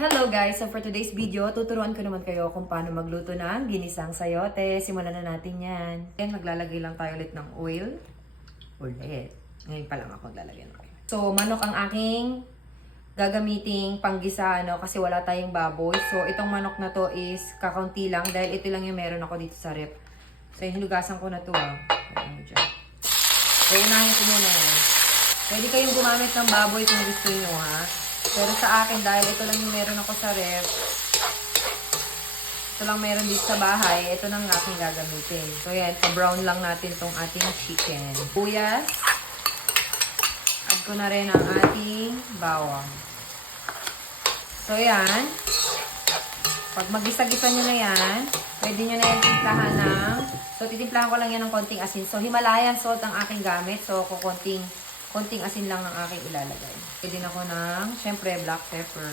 Hello guys! So for today's video, tuturuan ko naman kayo kung paano magluto ng ginisang sayote. Simulan na natin yan. Then maglalagay lang tayo ulit ng oil. Ulit. Ngayon pa lang ako maglalagay ng oil. So manok ang aking gagamiting panggisa kasi wala tayong baboy. So itong manok na to is kakaunti lang dahil ito lang yung meron ako dito sa rep. So hinugasan ko na to So unahin ko muna yan. Pwede kayong gumamit ng baboy kung gusto nyo Pero sa akin, dahil ito lang yung meron ako sa ref, ito lang meron dito sa bahay, ito lang aking gagamitin. So yan, pa-brown lang natin tong ating chicken. Buyas. Add ko na rin ang ating bawang. So yan. Pag magisa-gisa nyo na yan, pwede nyo na yan timplahan ng, so titimplahan ko lang yan ng konting asin. So Himalayan salt ang aking gamit. So konting asin lang ang aking ilalagay. Pwede na ko ng, syempre, black pepper.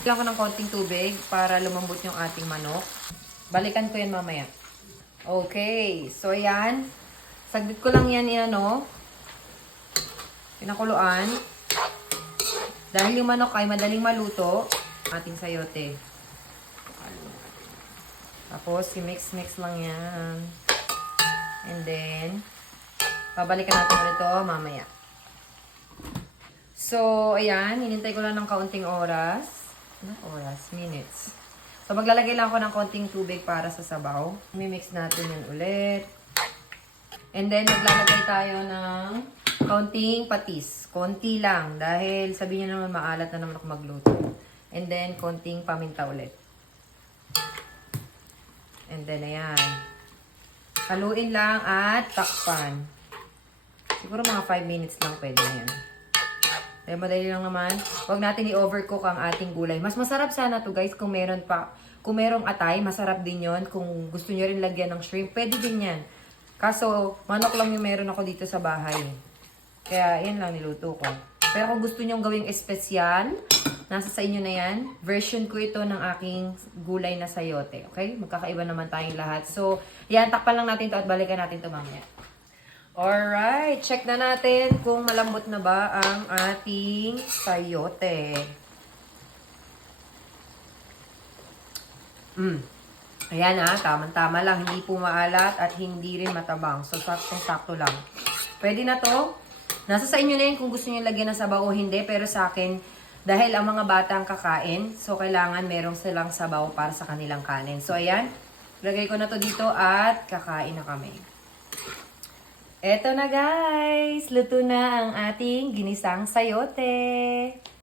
Bigyan ko ng konting tubig para lumambot yung ating manok. Balikan ko yan mamaya. Okay. So, yan. Saglit ko lang yan pinakuluan. Dahil yung manok ay madaling maluto, ating sayote. Tapos, i-mix-mix lang yan. And then, babalikan natin ulit ito mamaya. So, ayan. Hinintay ko lang ng kaunting oras. Minutes. So, maglalagay lang ako ng kaunting tubig para sa sabaw. Mimix natin yun ulit. And then, maglalagay tayo ng kaunting patis. Konti lang. Dahil sabihin nyo naman maalat na naman ako magluto. And then, konting paminta ulit. And then, ayan. Haluin lang at takpan. Siguro mga 5 minutes lang pwede yan. Dahil madali lang naman. Huwag natin i-overcook ang ating gulay. Mas masarap sana to guys kung meron pa. Kung merong atay, masarap din yon. Kung gusto nyo rin lagyan ng shrimp, pwede din yan. Kaso, manok lang yung meron ako dito sa bahay. Kaya, yan lang niluto ko. Pero kung gusto nyo gawing espesyal, nasa sa inyo na yan. Version ko ito ng aking gulay na sayote. Okay? Magkakaiba naman tayong lahat. So, yan, takpan lang natin to at balikan natin to mamaya. Alright, check na natin kung malambot na ba ang ating sayote. Ayan tamang-tama lang. Hindi po maalat at hindi rin matabang. So, saktong-sakto lang. Pwede na to. Nasa sa inyo na yun kung gusto nyo lagyan ng sabaw o hindi. Pero sa akin, dahil ang mga bata ang kakain, so kailangan merong silang sabaw para sa kanilang kanin. So, ayan. Lagay ko na to dito at kakain na kami. Eto na guys, luto na ang ating ginisang sayote.